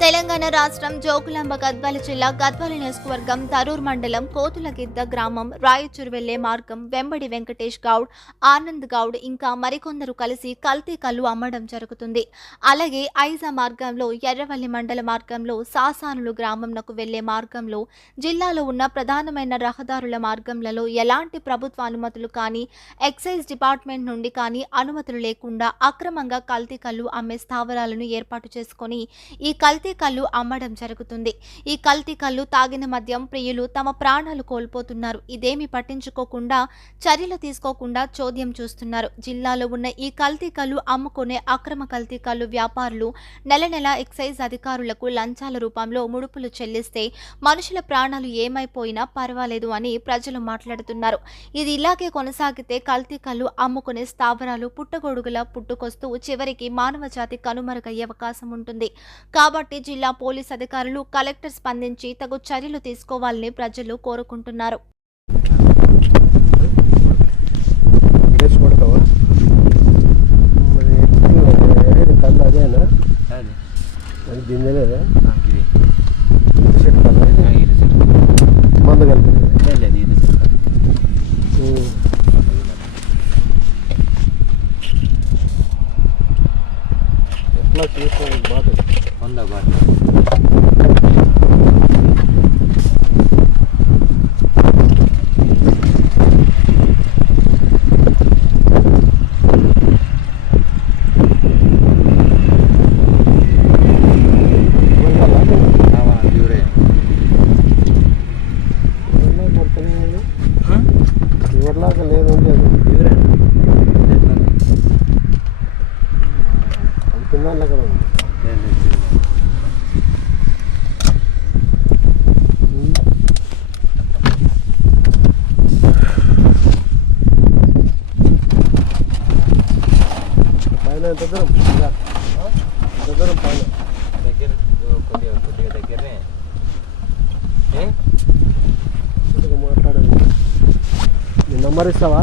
తెలంగాణ రాష్ట్రం జోకులాంబ గద్వాల జిల్లా గద్వాల నియోజకవర్గం తరూర్ మండలం కోతులగిద్ద గ్రామం రాయచూరు వెళ్ళే మార్గం వెంబడి వెంకటేష్ గౌడ్ ఆనంద్ గౌడ్ ఇంకా మరికొందరు కలిసి కల్తీ కళ్ళు అమ్మడం జరుగుతుంది. అలాగే ఐజా మార్గంలో ఎర్రవల్లి మండల మార్గంలో సాసానులు గ్రామంనకు వెళ్ళే మార్గంలో జిల్లాలో ఉన్న ప్రధానమైన రహదారుల మార్గంలలో ఎలాంటి ప్రభుత్వ అనుమతులు కానీ ఎక్సైజ్ డిపార్ట్మెంట్ నుండి కానీ అనుమతులు లేకుండా అక్రమంగా కల్తీ కళ్ళు అమ్మే స్థావరాలను ఏర్పాటు చేసుకొని ఈ కల్తీ కల్తీ కళ్ళు అమ్మడం జరుగుతుంది. ఈ కల్తీ కళ్ళు తాగిన మద్యం ప్రియులు తమ ప్రాణాలు కోల్పోతున్నారు. ఇదేమి పట్టించుకోకుండా చర్యలు తీసుకోకుండా చోద్యం చూస్తున్నారు. జిల్లాలో ఉన్న ఈ కల్తీ కళ్ళు అమ్ముకునే అక్రమ కల్తీ కళ్ళు వ్యాపారులు నెల నెల ఎక్సైజ్ అధికారులకు లంచాల రూపంలో ముడుపులు చెల్లిస్తే మనుషుల ప్రాణాలు ఏమైపోయినా పర్వాలేదు అని ప్రజలు మాట్లాడుతున్నారు. ఇది ఇలాగే కొనసాగితే కల్తీ కళ్ళు అమ్ముకునే స్థావరాలు పుట్టగొడుగులా పుట్టుకొస్తూ చివరికి మానవ జాతి కనుమరుగయ్యే అవకాశం ఉంటుంది. కాబట్టి జిల్లా పోలీస్ అధికారులు కలెక్టర్ స్పందించి తగు చర్యలు తీసుకోవాలని ప్రజలు కోరుకుంటున్నారు. మందు కలిపి ఎట్లా చేసుకోవాలి బాగా અમદાવાદ ఉంది పైన ఎంత దూరం ఇలా. ఎంత దూరం పైన దగ్గర కొద్దిగా కొద్దిగా దగ్గరనే ఏ కొద్దిగా మాట్లాడండి నీ నెంబర్ ఇస్తావా